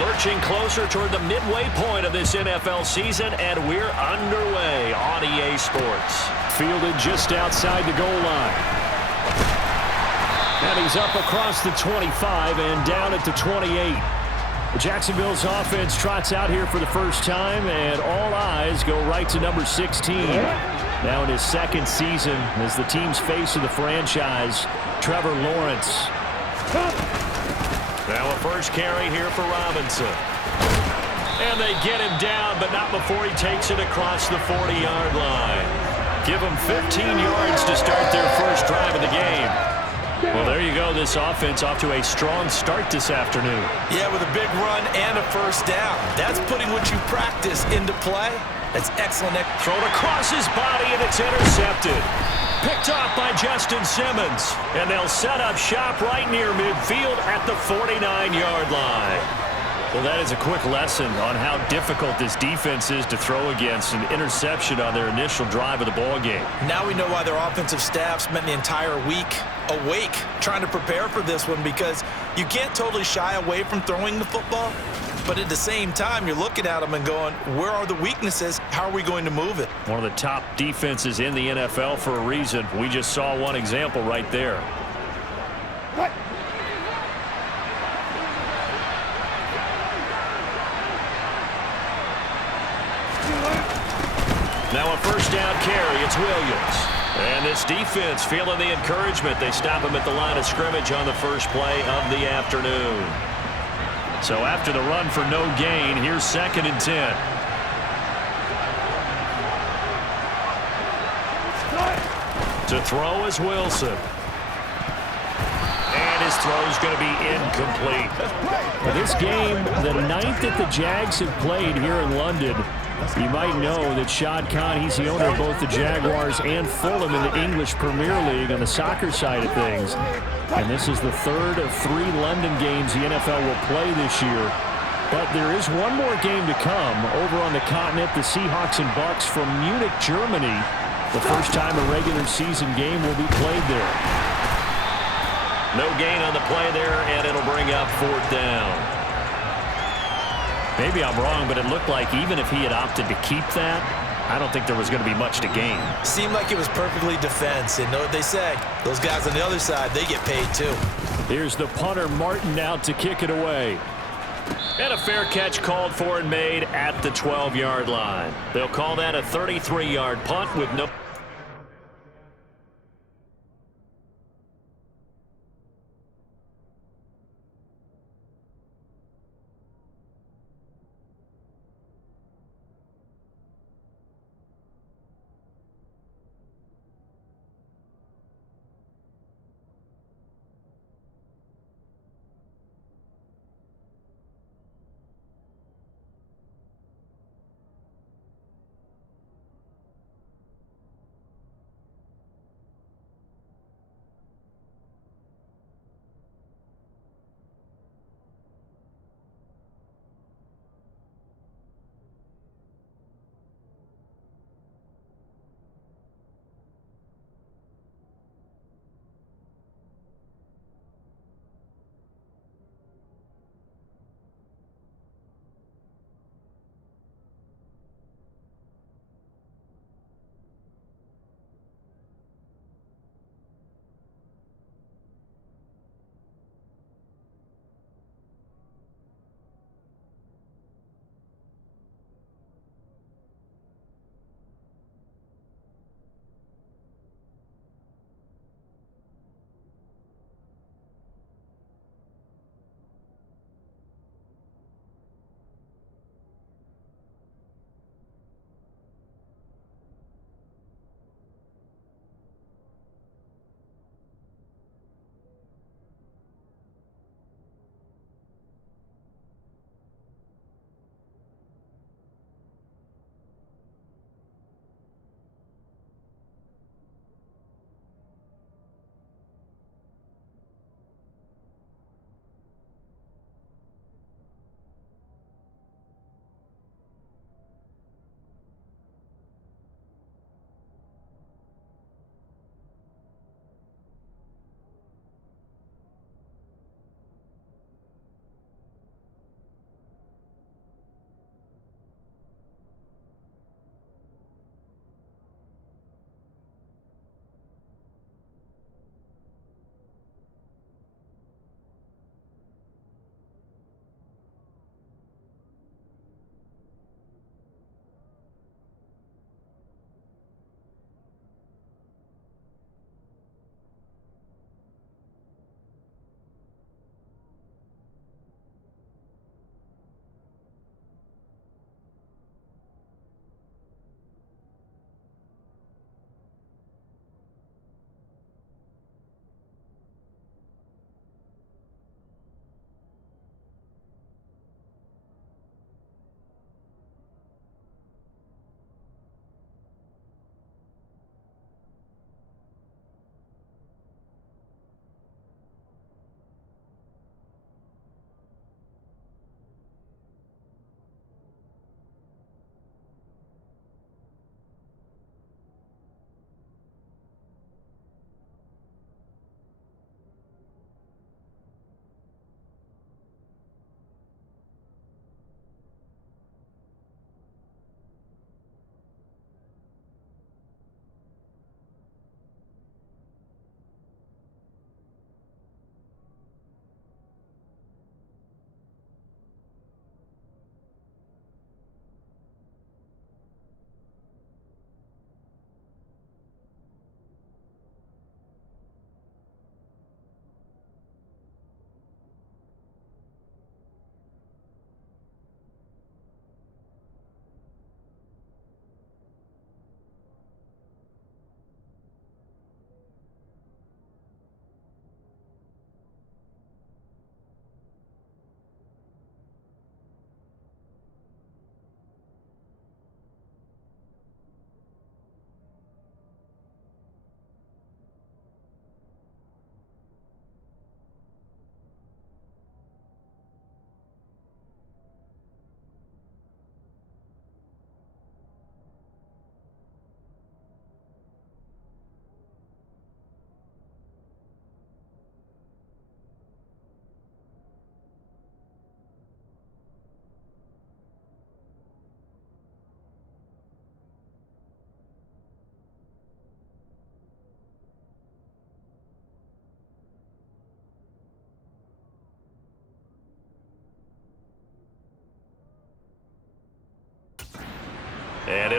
Lurching closer toward the midway point of this NFL season, and we're underway on EA Sports. Fielded just outside the goal line. And he's up across the 25 and down at the 28. Jacksonville's offense trots out here for the first time, and all eyes go right to number 16. Now in his second season as the team's face of the franchise, Trevor Lawrence. Now a first carry here for Robinson. And they get him down, but not before he takes it across the 40-yard line. Give him 15 yards to start their first drive of the game. Well, there you go. This offense off to a strong start this afternoon. Yeah, with a big run and a first down. That's putting what you practice into play. That's excellent. Thrown across his body, and it's intercepted. Picked off by Justin Simmons. And they'll set up shop right near midfield at the 49-yard line. Well, that is a quick lesson on how difficult this defense is to throw against. An interception on their initial drive of the ball game. Now we know why their offensive staff spent the entire week awake trying to prepare for this one, because you can't totally shy away from throwing the football, but at the same time you're looking at them and going, where are the weaknesses? How are we going to move it? One of the top defenses in the NFL for a reason. We just saw one example right there. Now a first down carry. It's Williams. And this defense feeling the encouragement. They stop him at the line of scrimmage on the first play of the afternoon. So after the run for no gain, here's 2nd and 10. To throw is Wilson. And his throw is going to be incomplete. This game, the 9th that the Jags have played here in London. You might know that Shad Khan, he's the owner of both the Jaguars and Fulham in the English Premier League on the soccer side of things. And this is the 3rd of 3 London games the NFL will play this year. But there is one more game to come over on the continent. The Seahawks and Bucks from Munich, Germany. The first time a regular season game will be played there. No gain on the play there, and it'll bring up 4th down. Maybe I'm wrong, but it looked like even if he had opted to keep that, I don't think there was going to be much to gain. Seemed like it was perfectly defense. And know what they say, those guys on the other side, they get paid too. Here's the punter, Martin, out to kick it away. And a fair catch called for and made at the 12-yard line. They'll call that a 33-yard punt with no...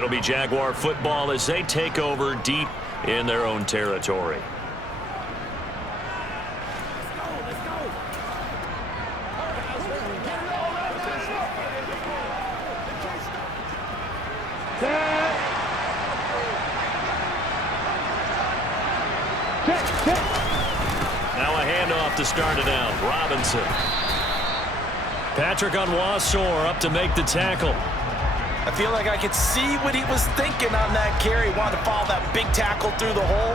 It'll be Jaguar football as they take over deep in their own territory. Now a handoff to start it out. Robinson. Patrick Onwuasor up to make the tackle. I feel like I could see what he was thinking on that carry. Wanted to follow that big tackle through the hole.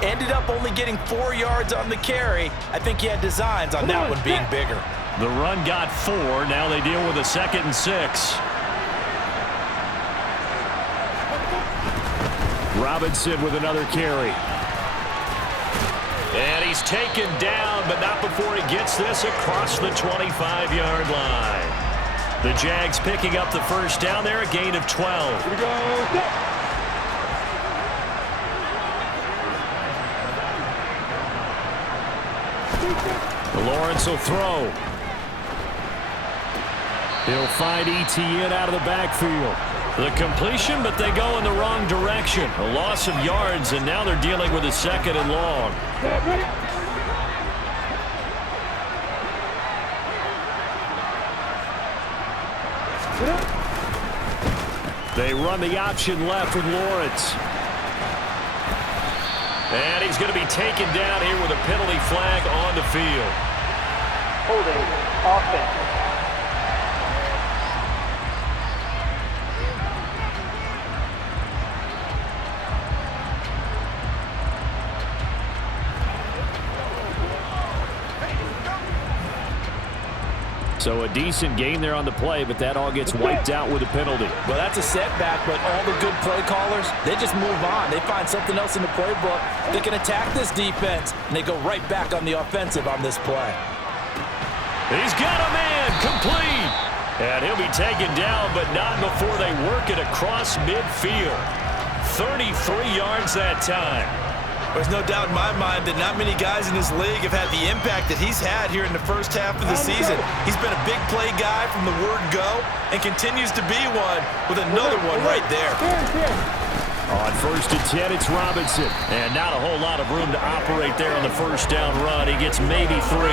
Ended up only getting 4 yards on the carry. I think he had designs on that one being bigger. The run got 4. Now they deal with a 2nd and 6. Robinson with another carry. And he's taken down, but not before he gets this across the 25-yard line. The Jags picking up the first down there, a gain of 12. Here we go. Lawrence will throw. He'll find Etienne out of the backfield. The completion, but they go in the wrong direction. A loss of yards, and now they're dealing with a 2nd and long. They run the option left with Lawrence. And he's going to be taken down here with a penalty flag on the field. Holding offense. So a decent game there on the play, but that all gets wiped out with a penalty. Well, that's a setback, but all the good play callers, they just move on. They find something else in the playbook. They can attack this defense, and they go right back on the offensive on this play. He's got a man complete. And he'll be taken down, but not before they work it across midfield. 33 yards that time. There's no doubt in my mind that not many guys in this league have had the impact that he's had here in the first half of the season. He's been a big play guy from the word go and continues to be one with another one right there. On 1st and 10, it's Robinson. And not a whole lot of room to operate there on the first down run. He gets maybe 3.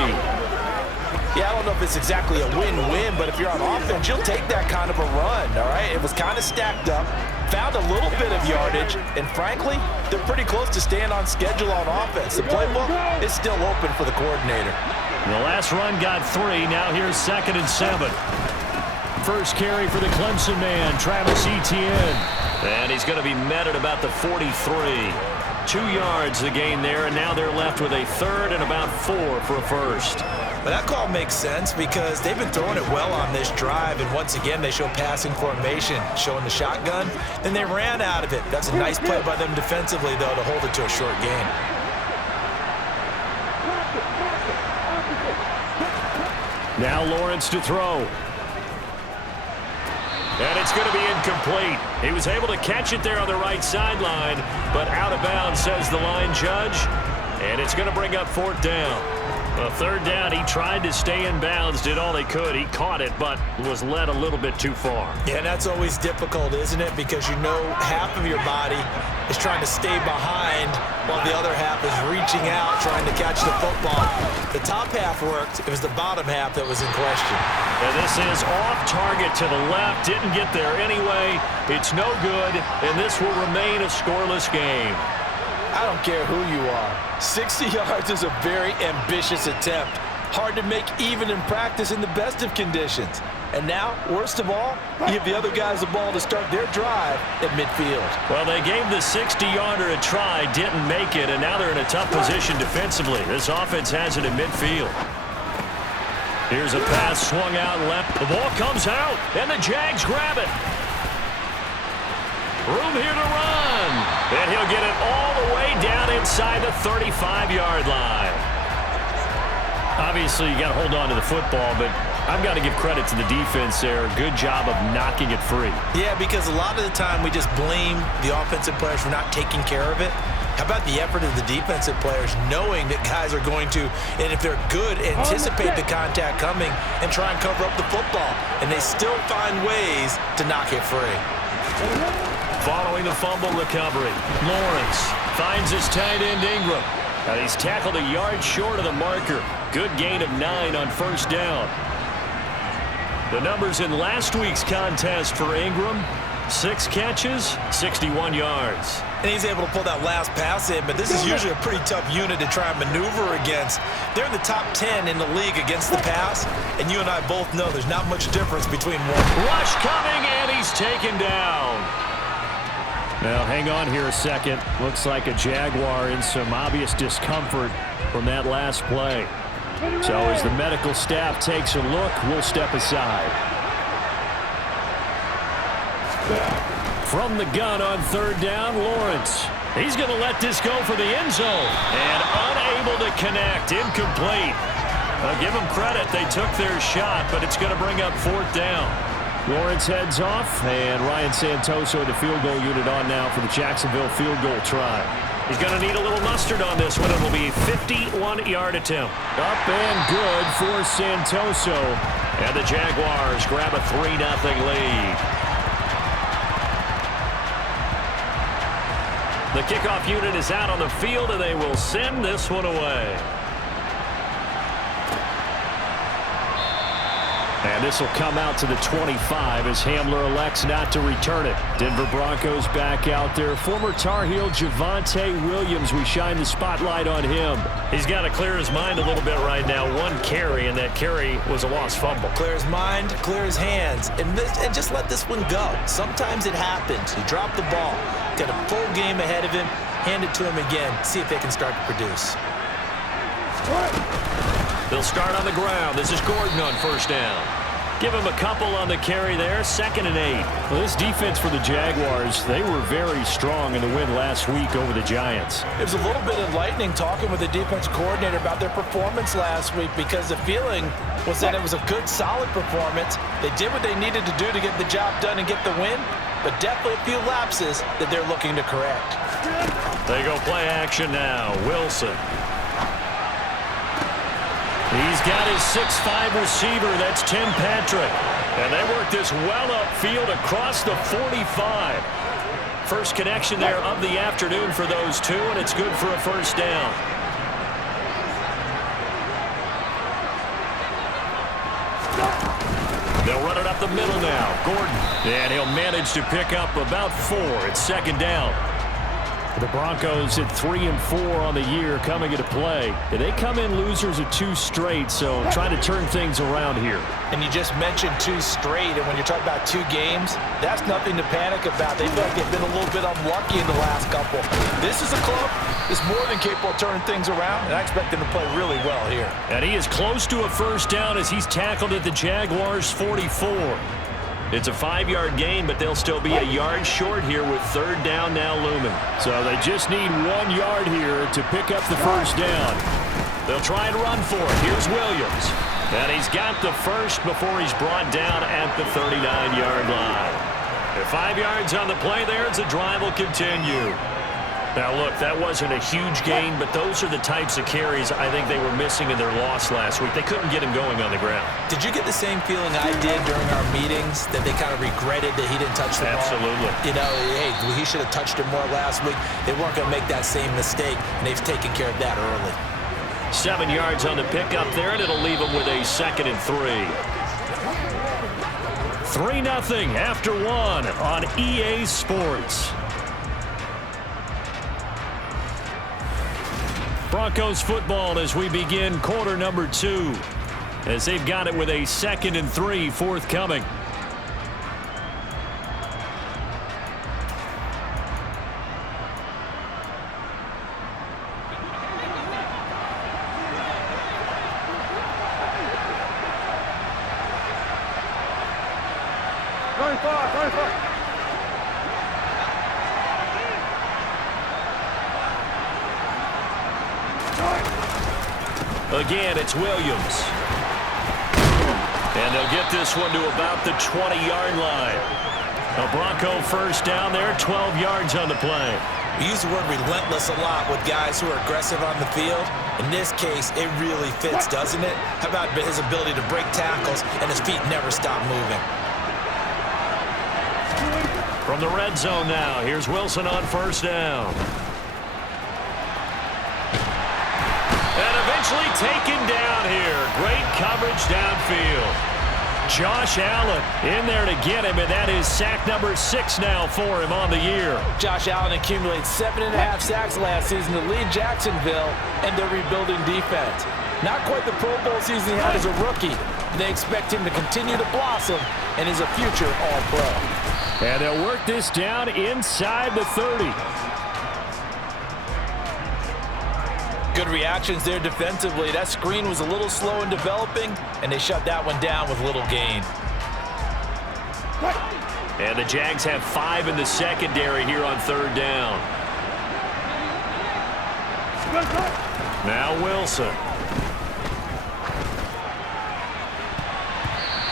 Yeah, I don't know if it's exactly a win-win, but if you're on offense, you'll take that kind of a run, all right? It was kind of stacked up, found a little bit of yardage, and frankly, they're pretty close to staying on schedule on offense. The playbook is still open for the coordinator. The last run got 3. Now here's 2nd and 7. First carry for the Clemson man, Travis Etienne. And he's going to be met at about the 43. 2 yards the gain there, and now they're left with a 3rd and about 4 for a first. But that call makes sense because they've been throwing it well on this drive, and once again they show passing formation, showing the shotgun. Then they ran out of it. That's a nice play by them defensively, though, to hold it to a short game. Now Lawrence to throw. And it's going to be incomplete. He was able to catch it there on the right sideline, but out of bounds, says the line judge. And it's going to bring up 4th down. A 3rd down, he tried to stay in bounds, did all he could. He caught it, but was led a little bit too far. Yeah, and that's always difficult, isn't it? Because you know half of your body is trying to stay behind while the other half is reaching out, trying to catch the football. The top half worked. It was the bottom half that was in question. And this is off target to the left. Didn't get there anyway. It's no good, and this will remain a scoreless game. I don't care who you are. 60 yards is a very ambitious attempt. Hard to make even in practice in the best of conditions. And now, worst of all, you give the other guys the ball to start their drive at midfield. Well, they gave the 60-yarder a try, didn't make it, and now they're in a tough position defensively. This offense has it in midfield. Here's a pass swung out left. The ball comes out, and the Jags grab it. Room here to run. And he'll get it all the way down inside the 35-yard line. Obviously, you got to hold on to the football, but I've got to give credit to the defense there. Good job of knocking it free. Yeah, because a lot of the time we just blame the offensive players for not taking care of it. How about the effort of the defensive players knowing that guys are going to, and if they're good, anticipate the contact coming and try and cover up the football. And they still find ways to knock it free. Following the fumble recovery, Lawrence finds his tight end Ingram. And he's tackled a yard short of the marker. Good gain of 9 on first down. The numbers in last week's contest for Ingram: 6 catches, 61 yards. And he's able to pull that last pass in, but this is usually a pretty tough unit to try and maneuver against. They're in the top 10 in the league against the pass, and you and I both know there's not much difference between one. Rush coming, and he's taken down. Now, hang on here a second. Looks like a Jaguar in some obvious discomfort from that last play. So as the medical staff takes a look, we'll step aside. From the gun on third down, Lawrence. He's going to let this go for the end zone. And unable to connect. Incomplete. I'll give them credit. They took their shot, but it's going to bring up fourth down. Lawrence heads off, and Ryan Santoso, the field goal unit, on now for the Jacksonville field goal try. He's going to need a little mustard on this one. It'll be a 51-yard attempt. Up and good for Santoso. And the Jaguars grab a 3-0 lead. The kickoff unit is out on the field, and they will send this one away. And this will come out to the 25 as Hamler elects not to return it. Denver Broncos back out there. Former Tar Heel Javonte Williams, we shine the spotlight on him. He's got to clear his mind a little bit right now. 1 carry, and that carry was a lost fumble. Clear his mind, clear his hands, and just let this one go. Sometimes it happens. He dropped the ball. Got a full game ahead of him. Hand it to him again. See if they can start to produce. They'll start on the ground. This is Gordon on first down. Give him a couple on the carry there. 2nd and 8. Well, this defense for the Jaguars, they were very strong in the win last week over the Giants. It was a little bit enlightening talking with the defense coordinator about their performance last week, because the feeling was that it was a good, solid performance. They did what they needed to do to get the job done and get the win, but definitely a few lapses that they're looking to correct. They go play action now. Wilson. He's got his 6'5" receiver. That's Tim Patrick. And they work this well upfield across the 45. First connection there of the afternoon for those two, and it's good for a first down. They'll run it up the middle now. Gordon. And he'll manage to pick up about 4. It's 2nd down. The Broncos at 3-4 on the year coming into play. They come in losers of 2 straight, so trying to turn things around here. And you just mentioned 2 straight, and when you're talking about 2 games, that's nothing to panic about. They feel like they've been a little bit unlucky in the last couple. This is a club that's more than capable of turning things around, and I expect them to play really well here. And he is close to a first down as he's tackled at the Jaguars' 44. It's a 5-yard gain, but they'll still be a yard short here with 3rd down now looming. So they just need 1 yard here to pick up the first down. They'll try and run for it. Here's Williams. And he's got the first before he's brought down at the 39-yard line. At 5 yards on the play there, the drive will continue. Now, look, that wasn't a huge gain, but those are the types of carries I think they were missing in their loss last week. They couldn't get him going on the ground. Did you get the same feeling I did during our meetings, that they kind of regretted that he didn't touch the ball? Absolutely. You know, hey, he should have touched it more last week. They weren't going to make that same mistake, and they've taken care of that early. 7 yards on the pickup there, and it'll leave him with a 2nd and 3. 3-0 after 1 on EA Sports. Broncos football as we begin quarter number 2, as they've got it with a 2nd and 3 forthcoming. Again, it's Williams. And they'll get this one to about the 20-yard line. A Bronco first down there, 12 yards on the play. We use the word relentless a lot with guys who are aggressive on the field. In this case, it really fits, doesn't it? How about his ability to break tackles and his feet never stop moving? From the red zone now, here's Wilson on first down. And eventually taken down here. Great coverage downfield. Josh Allen in there to get him, and that is sack number 6 now for him on the year. Josh Allen accumulated 7.5 sacks last season to lead Jacksonville and their rebuilding defense. Not quite the Pro Bowl season he had as a rookie. They expect him to continue to blossom and is a future All-Pro. And they'll work this down inside the 30. Good reactions there defensively. That screen was a little slow in developing, and they shut that one down with little gain. And the Jags have 5 in the secondary here on third down. Now Wilson.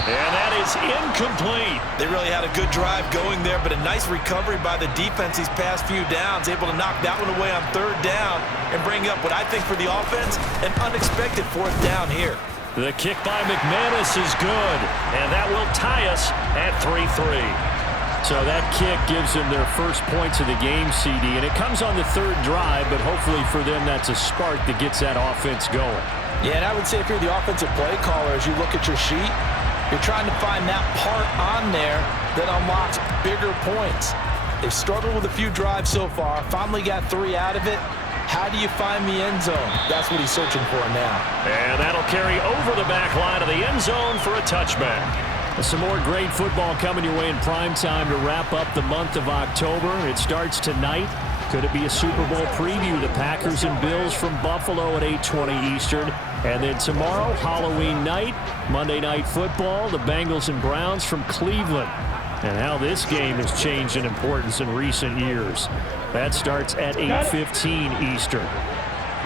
And that is incomplete. They really had a good drive going there, but a nice recovery by the defense these past few downs, able to knock that one away on third down and bring up what I think for the offense, an unexpected fourth down here. The kick by McManus is good, and that will tie us at 3-3. So that kick gives them their first points of the game, CD, and it comes on the third drive, but hopefully for them that's a spark that gets that offense going. Yeah, and I would say if you're the offensive play caller, as you look at your sheet, you're trying to find that part on there that unlocks bigger points. They've struggled with a few drives so far, finally got 3 out of it. How do you find the end zone? That's what he's searching for now. And that'll carry over the back line of the end zone for a touchback. Some more great football coming your way in prime time to wrap up the month of October. It starts tonight. Could it be a Super Bowl preview? The Packers and Bills from Buffalo at 8:20 Eastern. And then tomorrow, Halloween night, Monday Night Football, the Bengals and Browns from Cleveland. And how this game has changed in importance in recent years. That starts at 8:15 Eastern.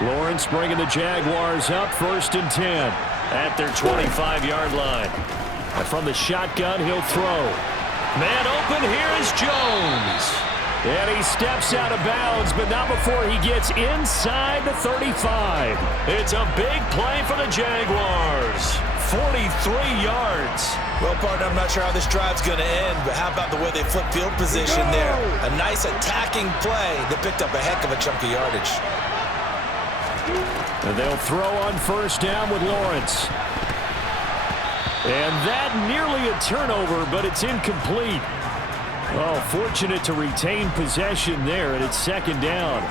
Lawrence bringing the Jaguars up, 1st and 10 at their 25-yard line. And from the shotgun, he'll throw. Man open, here is Jones. And he steps out of bounds, but not before he gets inside the 35. It's a big play for the Jaguars. 43 yards. Well, partner, I'm not sure how this drive's going to end, but how about the way they flip field position there? A nice attacking play that picked up a heck of a chunk of yardage. And they'll throw on first down with Lawrence. And that nearly a turnover, but it's incomplete. Oh, fortunate to retain possession there, and it's 2nd down.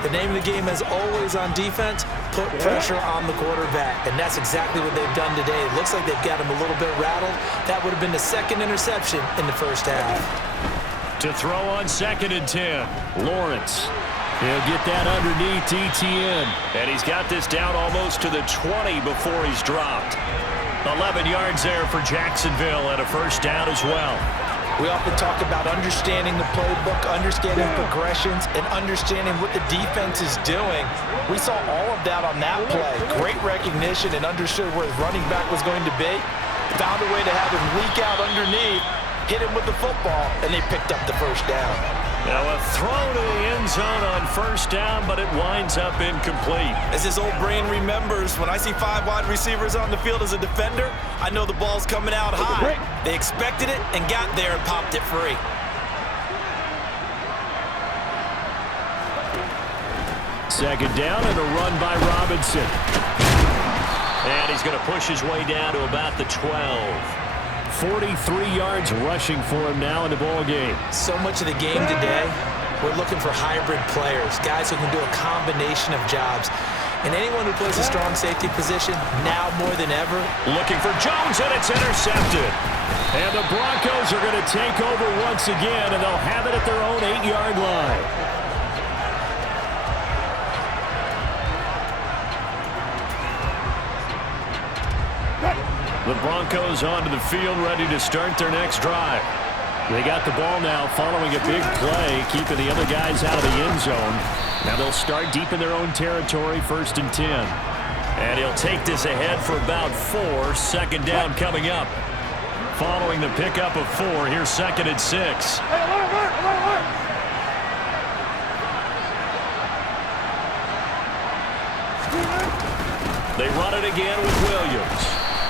The name of the game, as always on defense, put pressure on the quarterback, and that's exactly what they've done today. It looks like they've got him a little bit rattled. That would have been the 2nd interception in the first half. To throw on 2nd and 10. Lawrence. He'll get that underneath ETN. And he's got this down almost to the 20 before he's dropped. 11 yards there for Jacksonville and a first down as well. We often talk about understanding the playbook, understanding progressions, and understanding what the defense is doing. We saw all of that on that play. Great recognition and understood where his running back was going to be. Found a way to have him leak out underneath, hit him with the football, and they picked up the first down. Now a throw to the end zone on first down, but it winds up incomplete. As his old brain remembers, when I see 5 wide receivers on the field as a defender, I know the ball's coming out high. They expected it and got there and popped it free. Second down and a run by Robinson. And he's going to push his way down to about the 12. 43 yards rushing for him now in the ball game. So much of the game today, we're looking for hybrid players, guys who can do a combination of jobs. And anyone who plays a strong safety position, now more than ever. Looking for Jones, and it's intercepted. And the Broncos are going to take over once again, and they'll have it at their own 8-yard line. The Broncos onto the field, ready to start their next drive. They got the ball now following a big play, keeping the other guys out of the end zone. Now they'll start deep in their own territory, 1st and 10. And he'll take this ahead for about 4. 2nd down coming up. Following the pickup of 4, here's 2nd and 6. They run it again with Williams.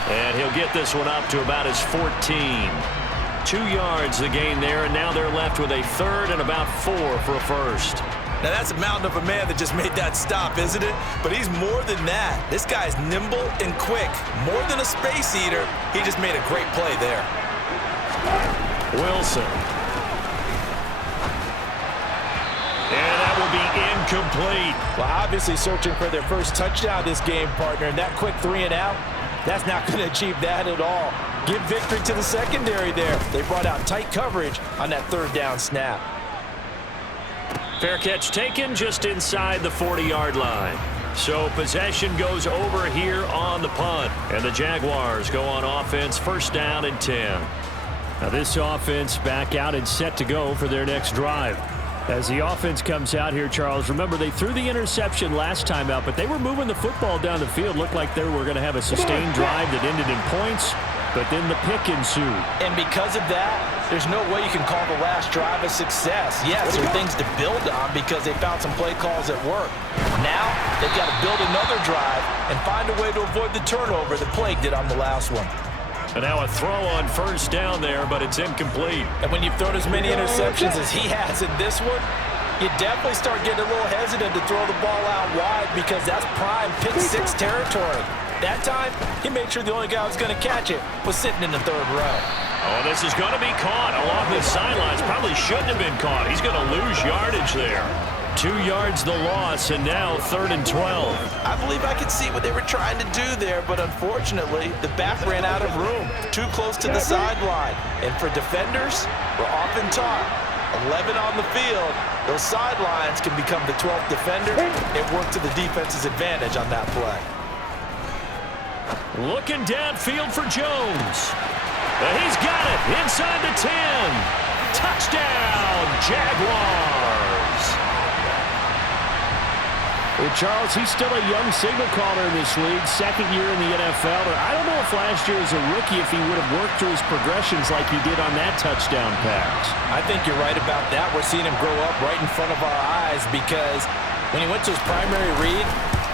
And he'll get this one up to about his 14. 2 yards the gain there, and now they're left with a third and about 4 for a first. Now, that's a mountain of a man that just made that stop, isn't it? But he's more than that. This guy's nimble and quick. More than a space eater, he just made a great play there. Wilson. And that will be incomplete. Well, obviously searching for their first touchdown this game, partner. And that quick 3 and out, that's not going to achieve that at all. Give victory to the secondary there. They brought out tight coverage on that third down snap. Fair catch taken just inside the 40-yard line. So possession goes over here on the punt. And the Jaguars go on offense, first down and 10. Now this offense back out and set to go for their next drive. As the offense comes out here, Charles, remember they threw the interception last time out, but they were moving the football down the field. Looked like they were going to have a sustained drive that ended in points, but then the pick ensued. And because of that, there's no way you can call the last drive a success. Yes, there are things to build on because they found some play calls at work. Now, they've got to build another drive and find a way to avoid the turnover that plagued it on the last one. And now a throw on first down there, but it's incomplete. And when you've thrown as many interceptions as he has in this one, you definitely start getting a little hesitant to throw the ball out wide because that's prime pick 6 territory. That time, he made sure the only guy who was going to catch it was sitting in the third row. Oh, this is going to be caught along the sidelines. Probably shouldn't have been caught. He's going to lose yardage there. 2 yards the loss, and now 3rd and 12. I believe I could see what they were trying to do there, but unfortunately, the back ran out of room. Too close to the sideline. And for defenders, we're often taught, 11 on the field, those sidelines can become the 12th defender. It worked to the defense's advantage on that play. Looking downfield for Jones. And he's got it inside the 10. Touchdown, Jaguars. Well, Charles, he's still a young signal caller in this league, 2nd year in the NFL. I don't know if last year as a rookie if he would have worked through his progressions like he did on that touchdown pass. I think you're right about that. We're seeing him grow up right in front of our eyes because when he went to his primary read,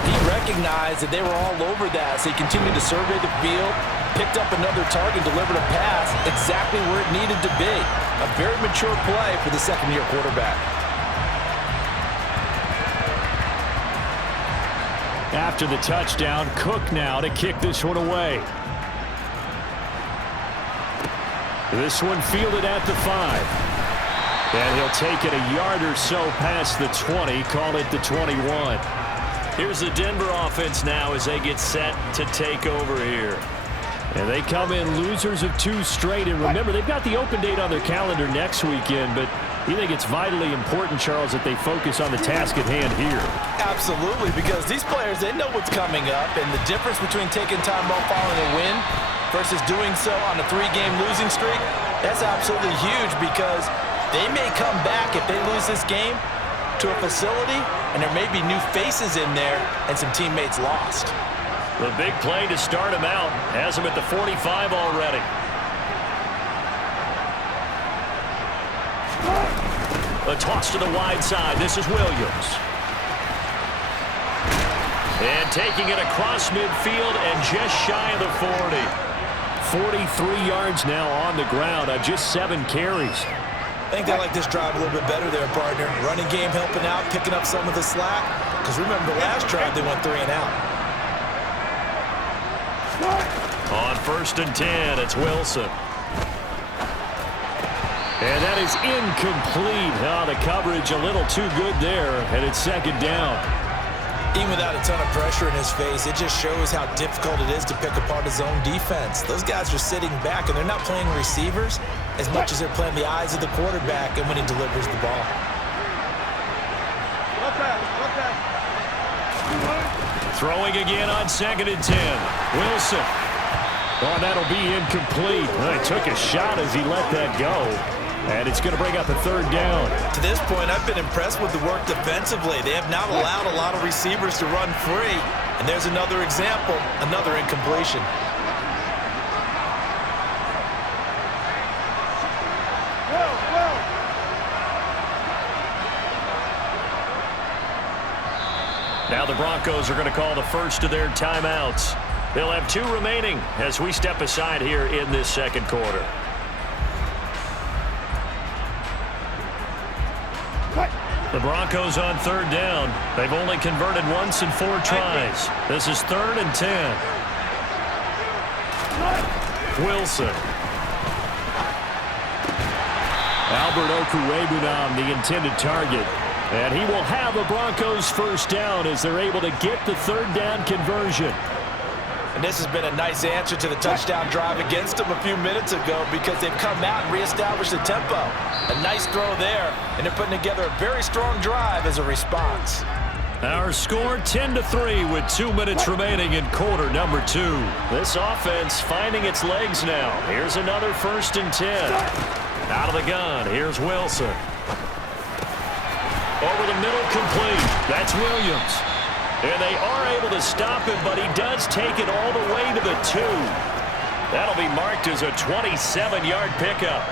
he recognized that they were all over that, so he continued to survey the field, picked up another target, delivered a pass exactly where it needed to be. A very mature play for the second-year quarterback. After the touchdown, Cook now to kick this one away. This one fielded at the 5. And he'll take it a yard or so past the 20, call it the 21. Here's the Denver offense now as they get set to take over here. And they come in losers of 2 straight. And remember, they've got the open date on their calendar next weekend, but you think it's vitally important, Charles, that they focus on the task at hand here? Absolutely, because these players, they know what's coming up, and the difference between taking time off following a win versus doing so on a 3-game losing streak, that's absolutely huge because they may come back if they lose this game to a facility, and there may be new faces in there and some teammates lost. The big play to start him out has him at the 45 already. A toss to the wide side. This is Williams. And taking it across midfield and just shy of the 40. 43 yards now on the ground on just 7 carries. I think they like this drive a little bit better there, partner. Running game helping out, picking up some of the slack. Because remember, the last drive they went 3 and out. On 1st and 10, it's Wilson. And that is incomplete. Oh, the coverage a little too good there, and it's 2nd down. Even without a ton of pressure in his face, it just shows how difficult it is to pick apart his own defense. Those guys are sitting back, and they're not playing receivers as much as they're playing the eyes of the quarterback and when he delivers the ball. Throwing again on 2nd and 10. Wilson. Oh, that'll be incomplete. Well, he took a shot as he let that go. And it's going to bring up a 3rd down. To this point, I've been impressed with the work defensively. They have not allowed a lot of receivers to run free. And there's another example, another incompletion. Now the Broncos are going to call the first of their timeouts. They'll have 2 remaining as we step aside here in this 2nd quarter. The Broncos on third down. They've only converted once in 4 tries. This is 3rd and 10. Wilson. Albert Okwuegbunam, the intended target. And he will have a Broncos first down as they're able to get the 3rd down conversion. And this has been a nice answer to the touchdown drive against them a few minutes ago because they've come out and reestablished the tempo. A nice throw there, and they're putting together a very strong drive as a response. Our score 10-3 with 2 minutes remaining in quarter number 2. This offense finding its legs now. Here's another 1st and 10. Out of the gun, here's Wilson. Over the middle, complete. That's Williams. And they are able to stop him, but he does take it all the way to the 2. That'll be marked as a 27-yard pickup.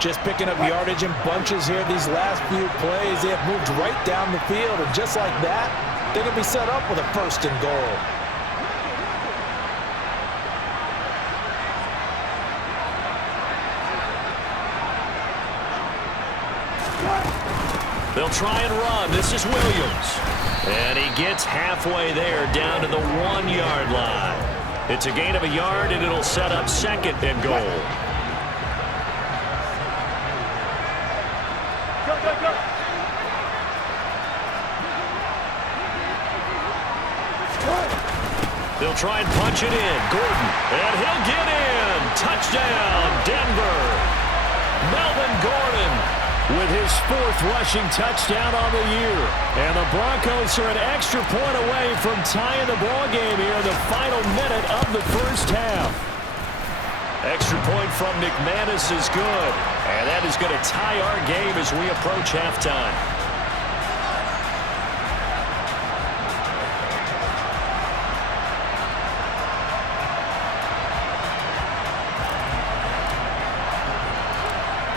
Just picking up yardage in bunches here these last few plays. They have moved right down the field, and just like that, they're going to be set up with a 1st and goal. They'll try and run. This is Williams. And he gets halfway there down to the 1-yard line. It's a gain of a yard, and it'll set up 2nd and goal. Go. They'll try and punch it in. Gordon. And he'll get in. Touchdown, Denver. Melvin Gordon with his 4th rushing touchdown on the year. And the Broncos are an extra point away from tying the ball game here in the final minute of the first half. Extra point from McManus is good. And that is going to tie our game as we approach halftime.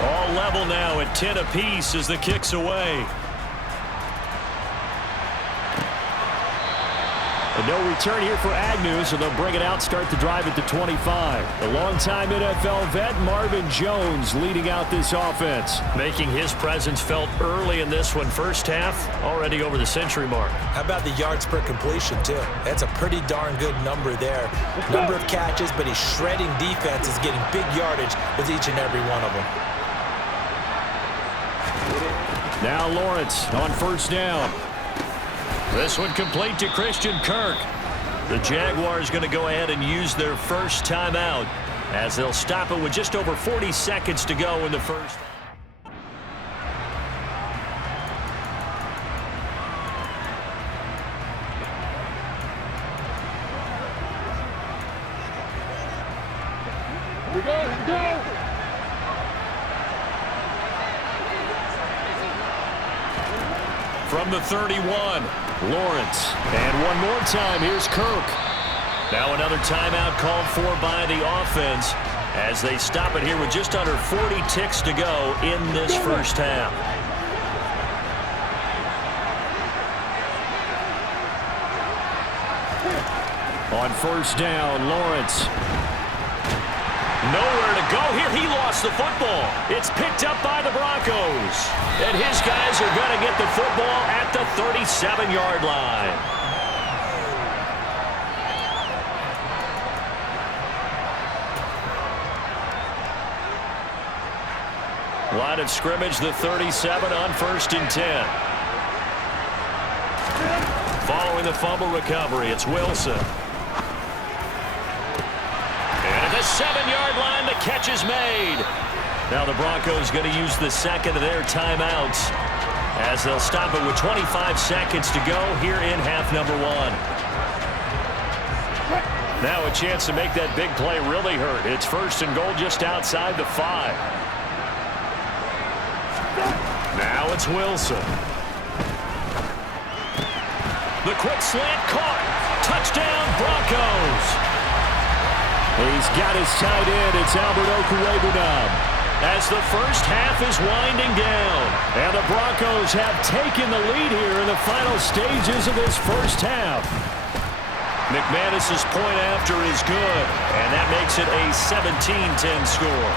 All level now at 10 apiece as the kick's away. And no return here for Agnew, so they'll bring it out, start the drive at the 25. The longtime NFL vet Marvin Jones leading out this offense. Making his presence felt early in this one. First half, already over the century mark. How about the yards per completion, too? That's a pretty darn good number there. Number of catches, but he's shredding defenses, getting big yardage with each and every one of them. Now Lawrence on 1st down. This one complete to Christian Kirk. The Jaguars going to go ahead and use their first timeout as they'll stop it with just over 40 seconds to go in the first. Go. From the 31, Lawrence. And one more time, here's Kirk. now another timeout called for by the offense as they stop it here with just under 40 ticks to go in this first half. On 1st down, Lawrence. Nowhere to go here. He lost the football. It's picked up by the Broncos. And his guys are going to get the football at the 37-yard line. Line of scrimmage, the 37 on 1st and 10. Following the fumble recovery, it's Wilson. The 7-yard line, the catch is made. Now the Broncos going to use the second of their timeouts as they'll stop it with 25 seconds to go here in half number 1. Now a chance to make that big play really hurt. It's 1st and goal just outside the 5. Now it's Wilson. The quick slant caught. Touchdown Broncos. He's got his tight end. It's Albert Okwuegbunam. As the first half is winding down. And the Broncos have taken the lead here in the final stages of this first half. McManus's point after is good. And that makes it a 17-10 score.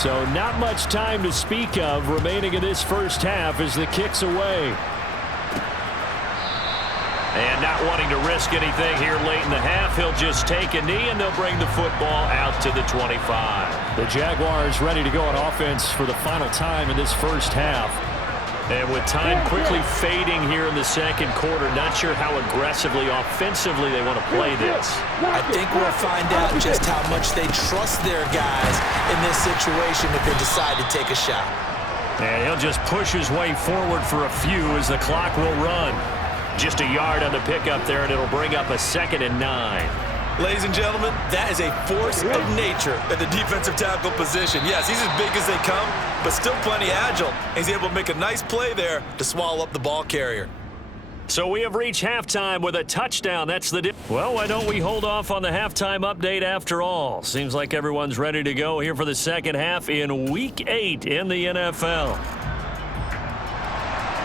So not much time to speak of remaining in this first half as the kick's away. And not wanting to risk anything here late in the half, he'll just take a knee, and they'll bring the football out to the 25. The Jaguars ready to go on offense for the final time in this first half. And with time quickly fading here in the second quarter, not sure how aggressively, offensively they want to play this. I think we'll find out just how much they trust their guys in this situation if they decide to take a shot. And he'll just push his way forward for a few as the clock will run. Just a yard on the pickup there, and it'll bring up a 2nd and 9. Ladies and gentlemen, that is a force of nature at the defensive tackle position. Yes, he's as big as they come, but still plenty agile. He's able to make a nice play there to swallow up the ball carrier. So we have reached halftime with a touchdown. That's the well, why don't we hold off on the halftime update after all? Seems like everyone's ready to go here for the second half in Week 8 in the NFL.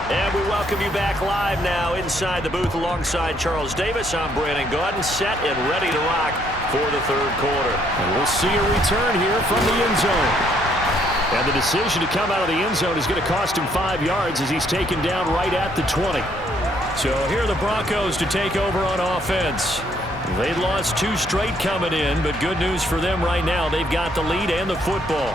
And we welcome you back live now inside the booth alongside Charles Davis. I'm Brandon Gaudin, set and ready to rock for the third quarter. And we'll see a return here from the end zone. And the decision to come out of the end zone is going to cost him 5 yards as he's taken down right at the 20. So here are the Broncos to take over on offense. They lost 2 straight coming in, but good news for them right now. They've got the lead and the football.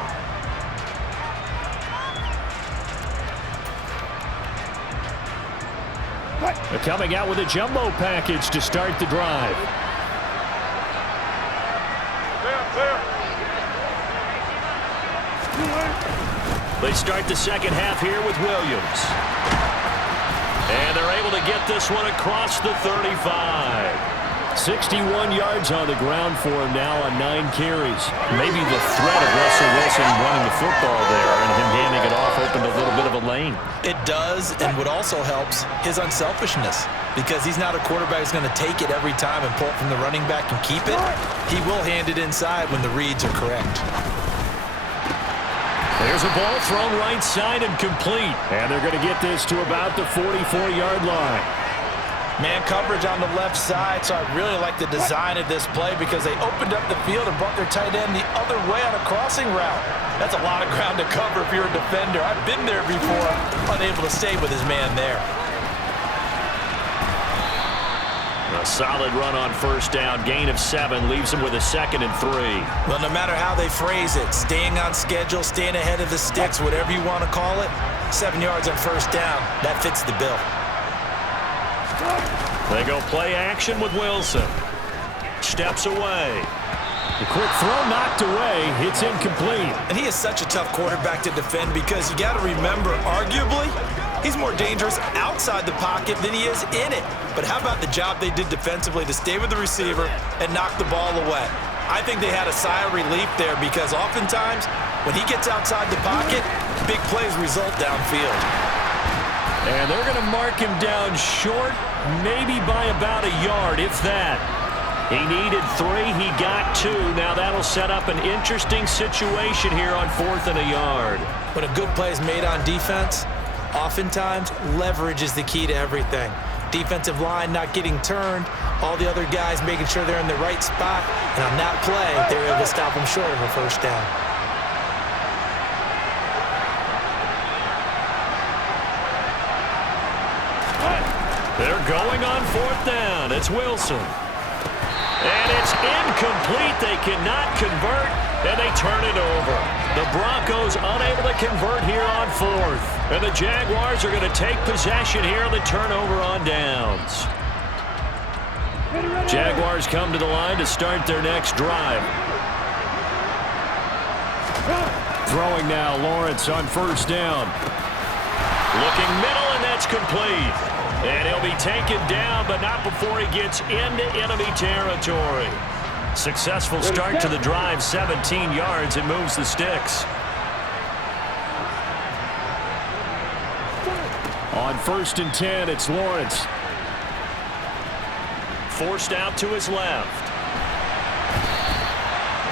They're coming out with a jumbo package to start the drive. They start the second half here with Williams. And they're able to get this one across the 35. 61 yards on the ground for him now on 9 carries. Maybe the threat of Russell Wilson running the football there and him handing it off opened a little bit of a lane. It does, and what also helps, his unselfishness. Because he's not a quarterback who's going to take it every time and pull it from the running back and keep it. He will hand it inside when the reads are correct. There's a ball thrown right side and complete. And they're going to get this to about the 44-yard line. Man coverage on the left side, so I really like the design of this play because they opened up the field and brought their tight end the other way on a crossing route. That's a lot of ground to cover if you're a defender. I've been there before, unable to stay with his man there. A solid run on first down. Gain of 7 leaves him with a 2nd and 3. Well, no matter how they phrase it, staying on schedule, staying ahead of the sticks, whatever you want to call it, 7 yards on first down, that fits the bill. They go play action with Wilson. Steps away. The quick throw knocked away. It's incomplete. And he is such a tough quarterback to defend because you got to remember, arguably, he's more dangerous outside the pocket than he is in it. But how about the job they did defensively to stay with the receiver and knock the ball away? I think they had a sigh of relief there because oftentimes when he gets outside the pocket, big plays result downfield. And they're going to mark him down short, maybe by about a yard, if that. He needed 3, he got 2. Now that'll set up an interesting situation here on 4th and a yard. When a good play is made on defense, oftentimes leverage is the key to everything. Defensive line not getting turned, all the other guys making sure they're in the right spot, and on that play, they were able to stop him short of a first down. They're going on 4th down. It's Wilson. And it's incomplete. They cannot convert, and they turn it over. The Broncos unable to convert here on 4th. And the Jaguars are going to take possession here on the turnover on downs. Jaguars come to the line to start their next drive. Throwing now, Lawrence on first down. Looking middle, and that's complete. And he'll be taken down, but not before he gets into enemy territory. Successful start to the drive, 17 yards, and moves the sticks. On 1st and 10, it's Lawrence. Forced out to his left.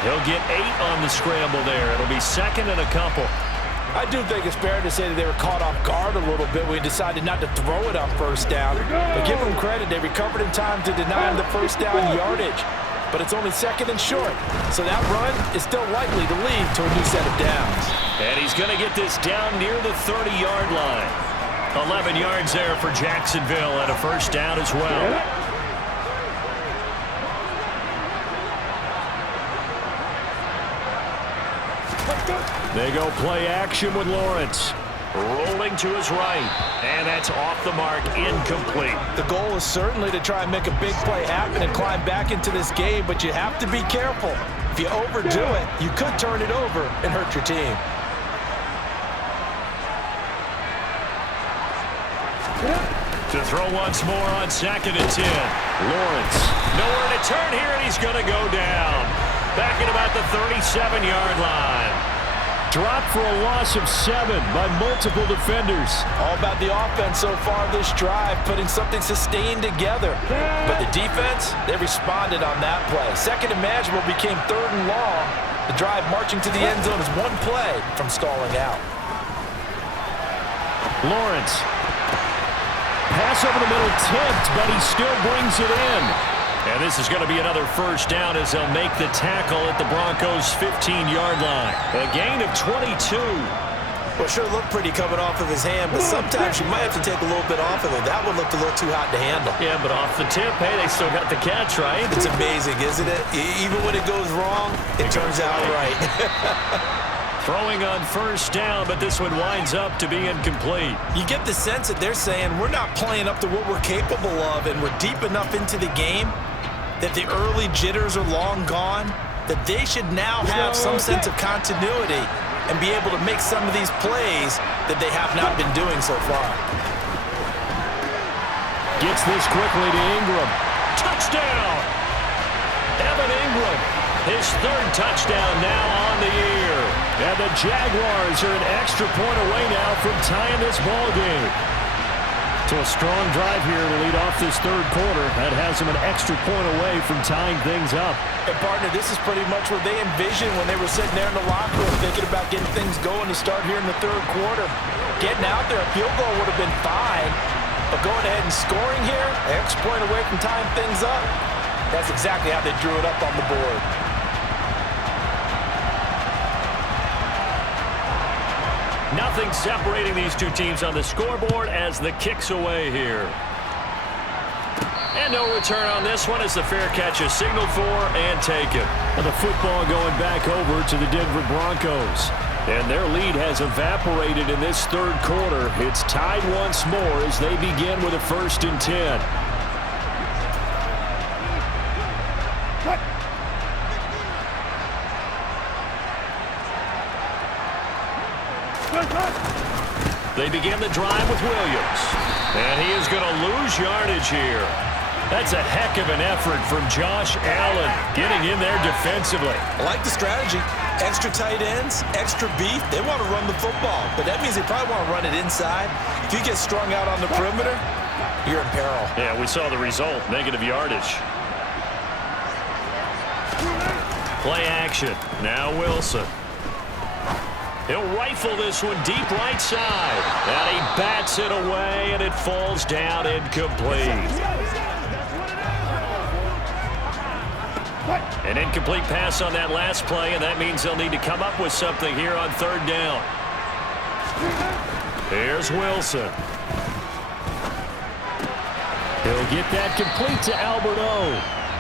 He'll get 8 on the scramble there. It'll be 2nd and a couple. I do think it's fair to say that they were caught off guard a little bit when we decided not to throw it on first down. But give them credit, they recovered in time to deny him the first down yardage. but it's only second and short. So that run is still likely to lead to a new set of downs. And he's going to get this down near the 30-yard line. 11 yards there for Jacksonville and a first down as well. They go play action with Lawrence. Rolling to his right, and that's off the mark, incomplete. The goal is certainly to try and make a big play happen and climb back into this game, but you have to be careful. If you overdo it, you could turn it over and hurt your team. To throw once more on 2nd and 10. Lawrence. Nowhere to turn here, and he's going to go down. Back at about the 37-yard line. Dropped for a loss of 7 by multiple defenders. All about the offense so far this drive, putting something sustained together. But the defense, they responded on that play. Second and manageable became 3rd and long. The drive marching to the end zone is one play from stalling out. Lawrence. Pass over the middle, tipped, but he still brings it in. And this is going to be another first down as they'll make the tackle at the Broncos' 15-yard line. A gain of 22. Well, sure looked pretty coming off of his hand, but sometimes you might have to take a little bit off of it. That one looked a little too hot to handle. Yeah, but off the tip, hey, they still got the catch, right? It's amazing, isn't it? Even when it goes wrong, it turns out right. Throwing on first down, but this one winds up to be incomplete. You get the sense that they're saying we're not playing up to what we're capable of, and we're deep enough into the game that the early jitters are long gone, that they should now have some sense of continuity and be able to make some of these plays that they have not been doing so far. Gets this quickly to Ingram. Touchdown! Evan Ingram, his 3rd touchdown now on the year. And the Jaguars are an extra point away now from tying this ball game. So a strong drive here to lead off this 3rd quarter. That has them an extra point away from tying things up. And partner, this is pretty much what they envisioned when they were sitting there in the locker room thinking about getting things going to start here in the 3rd quarter. Getting out there, a field goal would have been fine. But going ahead and scoring here, an extra point away from tying things up, that's exactly how they drew it up on the board. Nothing separating these two teams on the scoreboard as the kick's away here. And no return on this one as the fair catch is signaled for and taken. And the football going back over to the Denver Broncos. And their lead has evaporated in this 3rd quarter. It's tied once more as they begin with a 1st and 10. They begin the drive with Williams. And he is going to lose yardage here. That's a heck of an effort from Josh Allen getting in there defensively. I like the strategy. Extra tight ends, extra beef. They want to run the football, but that means they probably want to run it inside. If you get strung out on the perimeter, you're in peril. Yeah, we saw the result, negative yardage. Play action. Now Wilson. He'll rifle this one deep right side. And he bats it away, and it falls down incomplete. An incomplete pass on that last play, and that means they'll need to come up with something here on 3rd down. Here's Wilson. He'll get that complete to Albert O.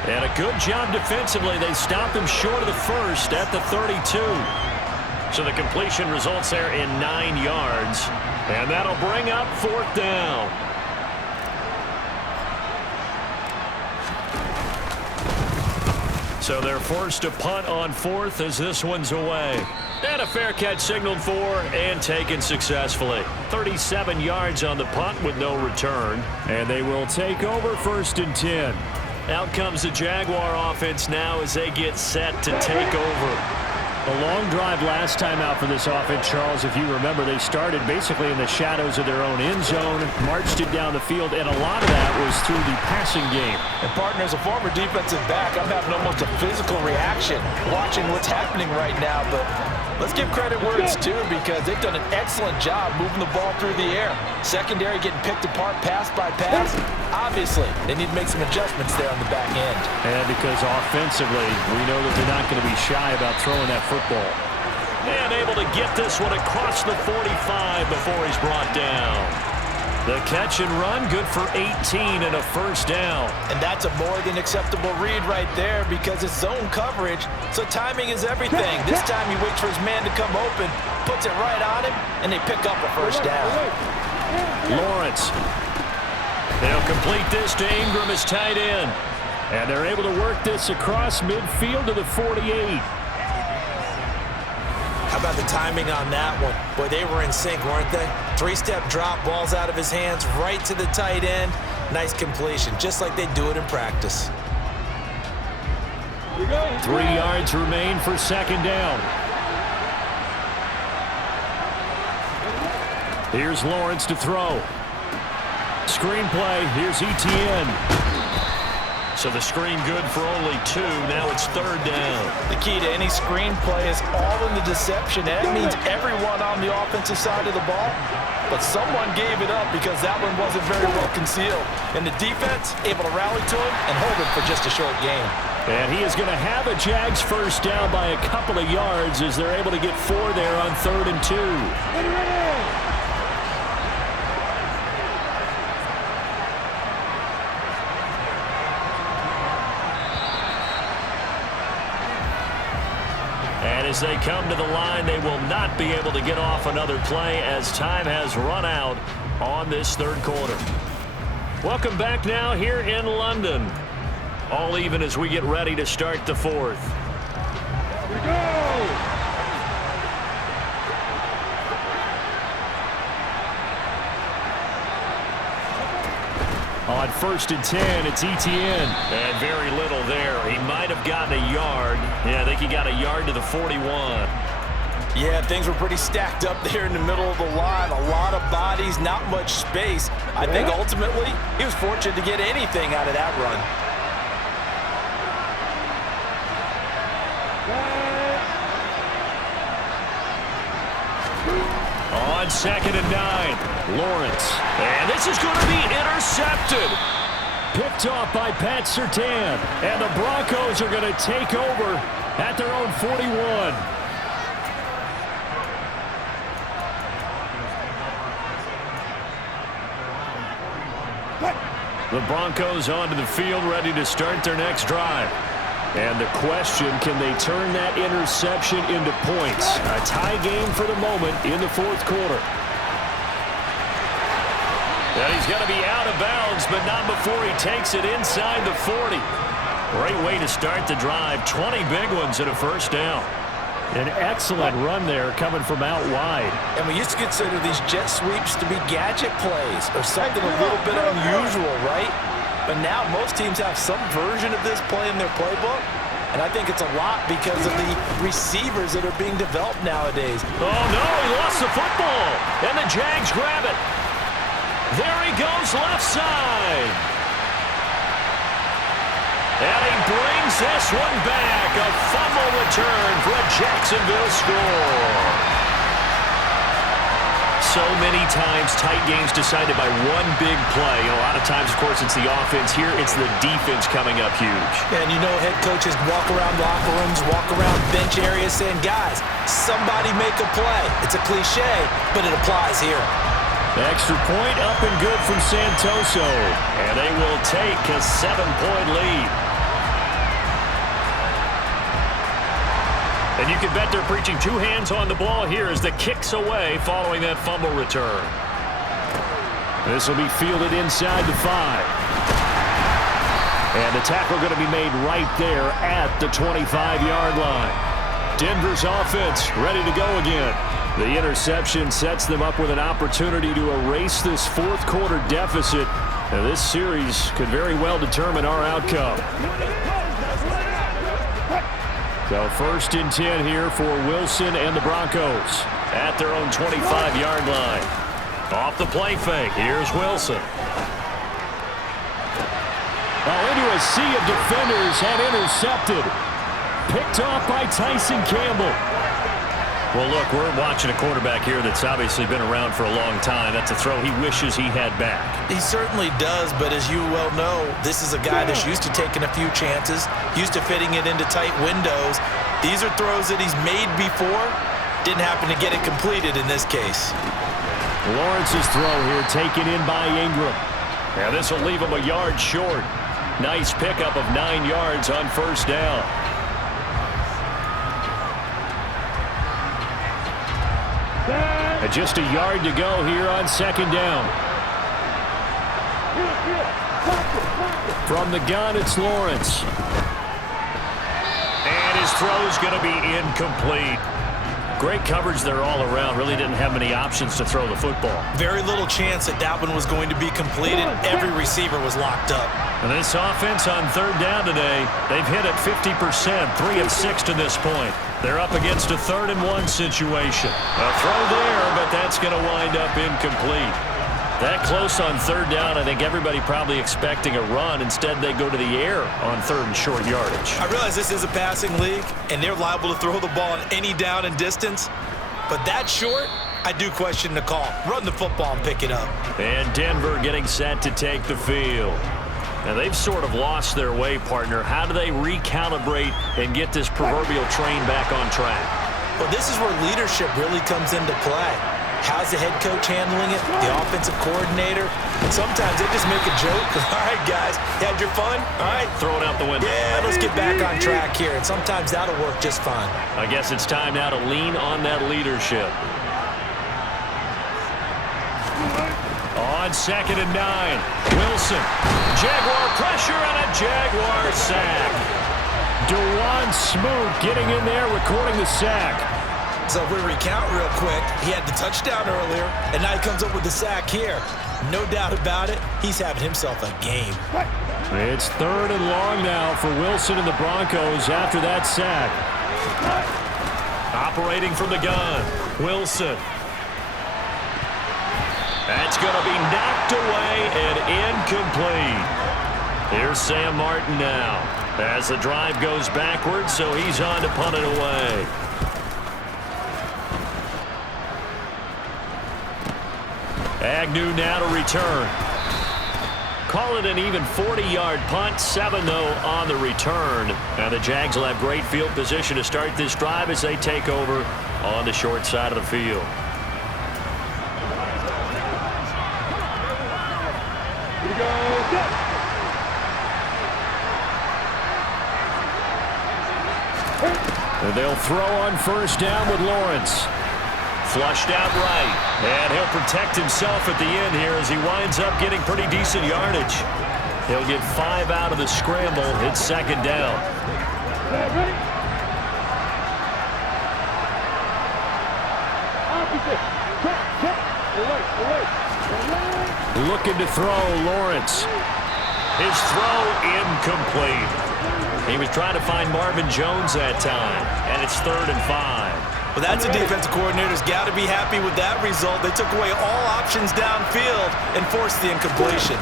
And a good job defensively. They stopped him short of the 1st at the 32. So the completion results there in 9 yards. And that'll bring up 4th down. So they're forced to punt on 4th as this one's away. And a fair catch signaled for and taken successfully. 37 yards on the punt with no return. And they will take over 1st and 10. Out comes the Jaguar offense now as they get set to take over. A long drive last time out for this offense, Charles. If you remember, they started basically in the shadows of their own end zone, marched it down the field, and a lot of that was through the passing game. And partner, as a former defensive back, I'm having almost a physical reaction watching what's happening right now. But Let's give credit where it's due because they've done an excellent job moving the ball through the air. Secondary getting picked apart pass by pass. Obviously, they need to make some adjustments there on the back end. And because offensively, we know that they're not going to be shy about throwing that football. And able to get this one across the 45 before he's brought down. The catch and run, good for 18 and a first down. And that's a more than acceptable read right there because it's zone coverage, so timing is everything. This time he waits for his man to come open, puts it right on him, and they pick up a first down. Lawrence. They'll complete this to Ingram as tight end. And they're able to work this across midfield to the 48. How about the timing on that one? Boy, they were in sync, weren't they? Three-step drop, balls out of his hands, right to the tight end. Nice completion, just like they do it in practice. 3 yards remain for second down. Here's Lawrence to throw. Screenplay, here's Etienne. So the screen good for only 2. Now it's third down. The key to any screenplay is all in the deception. That means everyone on the offensive side of the ball. But someone gave it up because that one wasn't very well concealed. And the defense able to rally to him and hold him for just a short game. And he is going to have a Jags first down by a couple of yards as they're able to get 4 there on 3rd and 2. As they come to the line, they will not be able to get off another play as time has run out on this third quarter. Welcome back now here in London. All even as we get ready to start the fourth. Here we go! On 1st and 10, it's Etienne. And very little there. He might have gotten a yard. Yeah, I think he got a yard to the 41. Yeah, things were pretty stacked up there in the middle of the line. A lot of bodies, not much space. I think ultimately he was fortunate to get anything out of that run. On 2nd and 9, Lawrence. And this is going to be intercepted. Picked off by Pat Surtain. And the Broncos are going to take over at their own 41. The Broncos onto the field, ready to start their next drive. And the question, can they turn that interception into points? A tie game for the moment in the 4th quarter. And he's going to be out of bounds, but not before he takes it inside the 40. Great way to start the drive. 20 big ones and a first down. An excellent run there coming from out wide. And we used to consider these jet sweeps to be gadget plays or something a little bit unusual, right? But now most teams have some version of this play in their playbook. And I think it's a lot because of the receivers that are being developed nowadays. Oh, no, he lost the football. And the Jags grab it. There he goes, left side. And he brings this one back. A fumble return for a Jacksonville score. So many times tight games decided by one big play. A lot of times, of course, it's the offense. Here, it's the defense coming up huge. And you know head coaches walk around locker rooms, walk around bench areas saying, guys, somebody make a play. It's a cliche, but it applies here. Extra point up and good from Santoso. And they will take a 7-point lead. And you can bet they're preaching 2 hands on the ball here as the kick's away following that fumble return. This will be fielded inside the 5. And the tackle going to be made right there at the 25-yard line. Denver's offense ready to go again. The interception sets them up with an opportunity to erase this 4th quarter deficit. And this series could very well determine our outcome. So 1st and 10 here for Wilson and the Broncos at their own 25-yard line. Off the play fake, here's Wilson. Into a sea of defenders and intercepted. Picked off by Tyson Campbell. Well, look, we're watching a quarterback here that's obviously been around for a long time. That's a throw he wishes he had back. He certainly does, but as you well know, this is a guy that's used to taking a few chances, used to fitting it into tight windows. These are throws that he's made before. Didn't happen to get it completed in this case. Lawrence's throw here taken in by Ingram. Yeah, this will leave him a yard short. Nice pickup of 9 yards on first down. And just a yard to go here on second down. From the gun, it's Lawrence. And his throw's going to be incomplete. Great coverage there all around. Really didn't have many options to throw the football. Very little chance that that one was going to be completed. Every receiver was locked up. And this offense on third down today, they've hit it 50%, 3 of 6 to this point. They're up against a 3rd and 1 situation. A throw there, but that's going to wind up incomplete. That close on third down, I think everybody probably expecting a run. Instead, they go to the air on 3rd and short yardage. I realize this is a passing league, and they're liable to throw the ball on any down and distance. But that short, I do question the call. Run the football and pick it up. And Denver getting set to take the field. Now, they've sort of lost their way, partner. How do they recalibrate and get this proverbial train back on track? Well, this is where leadership really comes into play. How's the head coach handling it? The offensive coordinator? Sometimes they just make a joke. All right, guys, you had your fun? All right. Throw it out the window. Yeah, let's get back on track here. And sometimes that'll work just fine. I guess it's time now to lean on that leadership. On 2nd and 9, Wilson. Jaguar pressure and a Jaguar sack. DeJuan Smoot getting in there, recording the sack. So if we recount real quick, he had the touchdown earlier, and now he comes up with the sack here. No doubt about it, he's having himself a game. It's 3rd and long now for Wilson and the Broncos after that sack. Operating from the gun, Wilson. That's going to be knocked away and incomplete. Here's Sam Martin now as the drive goes backwards, so he's on to punt it away. Agnew now to return. Call it an even 40-yard punt, 7 though on the return. Now the Jags will have great field position to start this drive as they take over on the short side of the field. And they'll throw on first down with Lawrence. Flushed out right. And he'll protect himself at the end here as he winds up getting pretty decent yardage. He'll get 5 out of the scramble. It's 2nd down. Looking to throw, Lawrence. His throw incomplete. He was trying to find Marvin Jones that time, and it's 3rd and 5. Well, that's a defensive coordinator's got to be happy with that result. They took away all options downfield and forced the incompletion.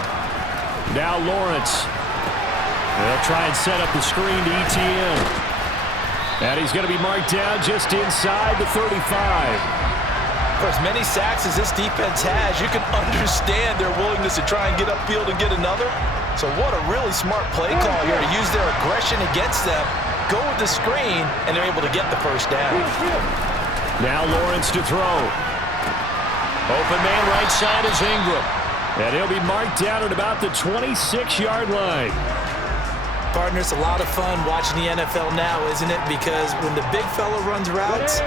Now Lawrence. They'll try and set up the screen to ETN. And he's going to be marked down just inside the 35. For as many sacks as this defense has, you can understand their willingness to try and get upfield and get another. So what a really smart play call here to use their aggression against them, go with the screen, and they're able to get the first down. Now Lawrence to throw. Open man right side is Ingram. And he'll be marked down at about the 26-yard line. Partner, it's a lot of fun watching the NFL now, isn't it? Because when the big fella runs routes,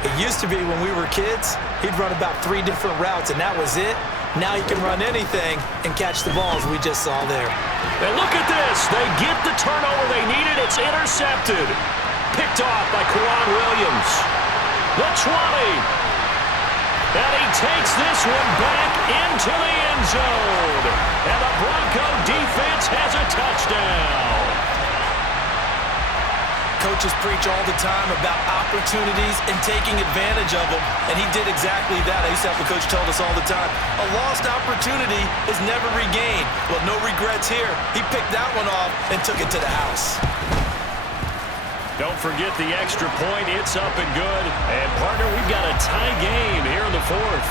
it used to be when we were kids, he'd run about 3 different routes, and that was it. Now he can run anything and catch the balls we just saw there. And look at this. They get the turnover they needed. It's intercepted. Picked off by Kwan Williams. The 20. And he takes this one back into the end zone. And the Bronco defense has a touchdown. Coaches preach all the time about opportunities and taking advantage of them, and he did exactly that. I used to have a coach tell us all the time, a lost opportunity is never regained. Well, no regrets here. He picked that one off and took it to the house. Don't forget the extra point. It's up and good. And, partner, we've got a tie game here in the fourth.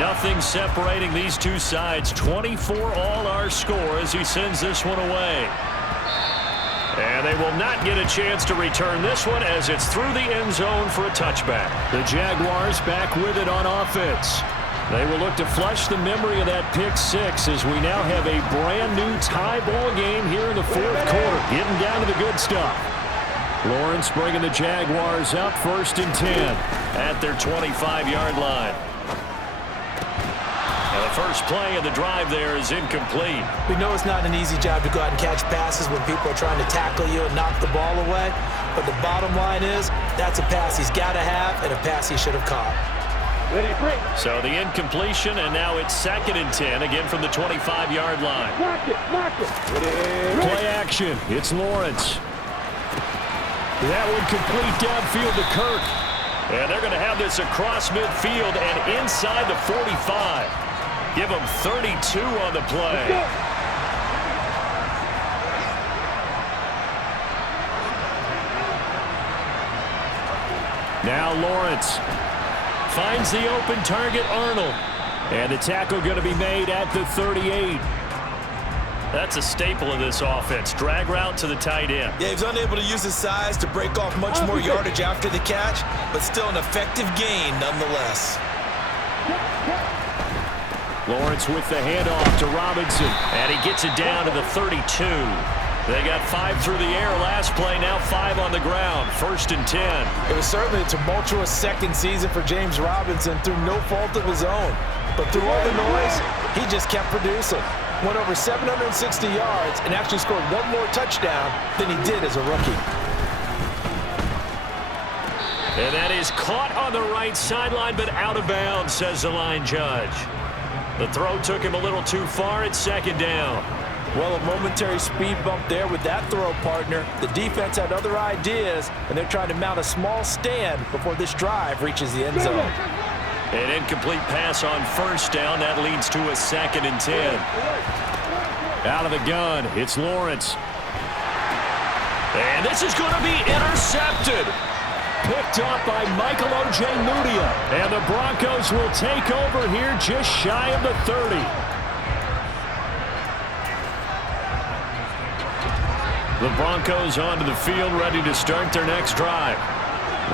Nothing separating these two sides. 24 all our score as he sends this one away. And they will not get a chance to return this one as it's through the end zone for a touchback. The Jaguars back with it on offense. They will look to flush the memory of that pick six as we now have a brand new tie ball game here in the fourth quarter. Getting down to the good stuff. Lawrence bringing the Jaguars up 1st and 10 at their 25-yard line. Now the first play of the drive there is incomplete. We know it's not an easy job to go out and catch passes when people are trying to tackle you and knock the ball away. But the bottom line is that's a pass he's got to have and a pass he should have caught. So the incompletion, and now it's 2nd and 10, again from the 25-yard line. Lock it. Play action. It's Lawrence. That one complete downfield to Kirk. And they're going to have this across midfield and inside the 45. Give them 32 on the play. Now Lawrence finds the open target, Arnold. And the tackle going to be made at the 38. That's a staple of this offense. Drag route to the tight end. Yeah, he's unable to use his size to break off much more yardage after the catch, but still an effective gain nonetheless. Lawrence with the handoff to Robinson. And he gets it down to the 32. They got 5 through the air last play, now 5 on the ground. 1st and 10. It was certainly a tumultuous second season for James Robinson through no fault of his own. But through all the noise, he just kept producing. Went over 760 yards and actually scored one more touchdown than he did as a rookie. And that is caught on the right sideline, but out of bounds, says the line judge. The throw took him a little too far. It's 2nd down. Well, a momentary speed bump there with that throw, partner. The defense had other ideas, and they're trying to mount a small stand before this drive reaches the end zone. An incomplete pass on 1st down. That leads to a 2nd and 10. Out of the gun, it's Lawrence. And this is going to be intercepted. Picked up by Michael O.J. Mudia. And the Broncos will take over here just shy of the 30. The Broncos onto the field, ready to start their next drive.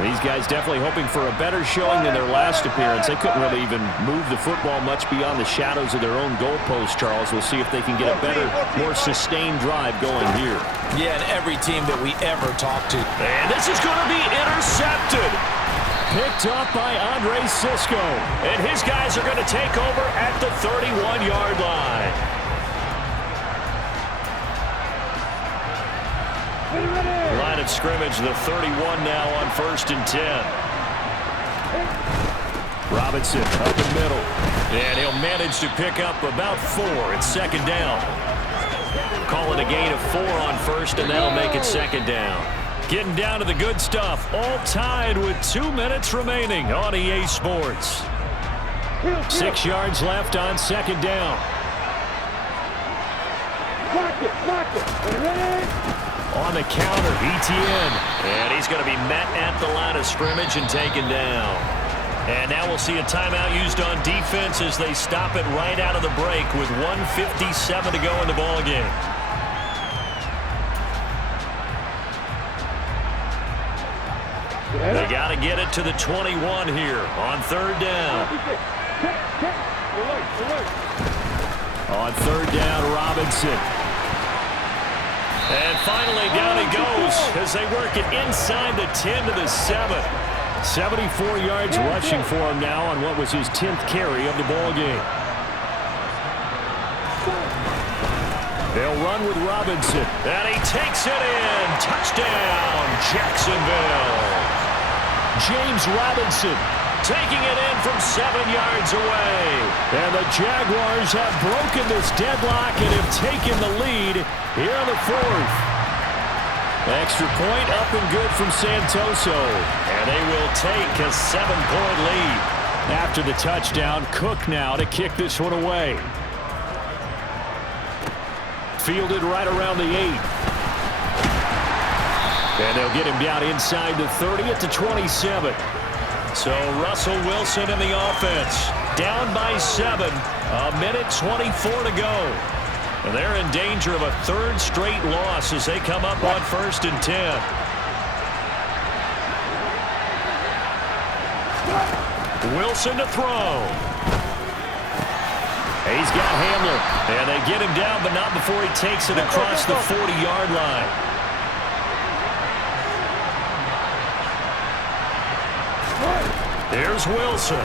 These guys definitely hoping for a better showing than their last appearance. They couldn't really even move the football much beyond the shadows of their own goalpost, Charles. We'll see if they can get a better, more sustained drive going here. Yeah, and every team that we ever talked to. And this is going to be intercepted. Picked up by Andre Sisco. And his guys are going to take over at the 31-yard line. Line of scrimmage, the 31 now on 1st and 10. Robinson up the middle. And he'll manage to pick up about 4. It's 2nd down. Call it a gain of 4 on 1st, and that'll make it 2nd down. Getting down to the good stuff. All tied with 2 minutes remaining on EA Sports. 6 yards left on 2nd down. Lock it. On the counter, Etienne. And he's going to be met at the line of scrimmage and taken down. And now we'll see a timeout used on defense as they stop it right out of the break with 1:57 to go in the ballgame. They got to get it to the 21 here on 3rd down. On 3rd down, Robinson. And finally, down he goes as they work it inside the 10 to the 7. 74 yards rushing for him now on what was his 10th carry of the ball game. They'll run with Robinson. And he takes it in. Touchdown, Jacksonville. James Robinson taking it in from 7 yards away. And the Jaguars have broken this deadlock and have taken the lead here in the 4th. Extra point up and good from Santoso. And they will take a 7-point lead. After the touchdown, Cook now to kick this one away. fielded right around the 8. And they'll get him down inside the 30 at the 27. So Russell Wilson in the offense. Down by 7. A minute 24 to go. And they're in danger of a third straight loss as they come up on 1st and 10. Wilson to throw. He's got Hamler. And they get him down, but not before he takes it across the 40-yard line. There's Wilson.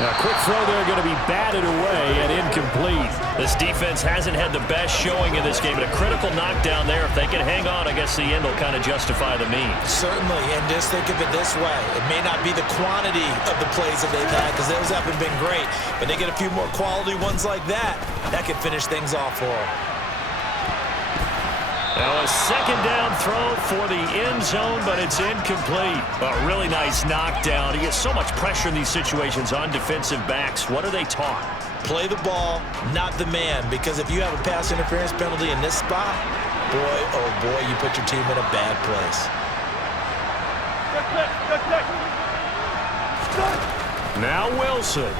A quick throw there going to be batted away and incomplete. This defense hasn't had the best showing in this game, but a critical knockdown there. If they can hang on, I guess the end will kind of justify the means. Certainly, and just think of it this way. It may not be the quantity of the plays that they've had because those haven't been great, but they get a few more quality ones like that. That could finish things off for them. Now a second down throw for the end zone, but it's incomplete. A really nice knockdown. He gets so much pressure in these situations on defensive backs. What are they taught? Play the ball, not the man, because if you have a pass interference penalty in this spot, boy, oh boy, you put your team in a bad place. Now Wilson.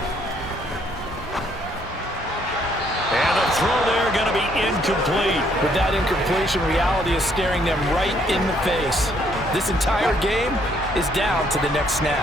And a throw there going to be incomplete. With that incompletion, reality is staring them right in the face. This entire game is down to the next snap.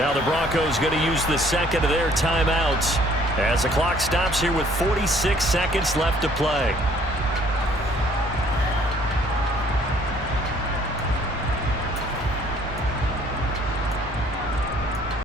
Now the Broncos going to use the second of their timeouts as the clock stops here with 46 seconds left to play.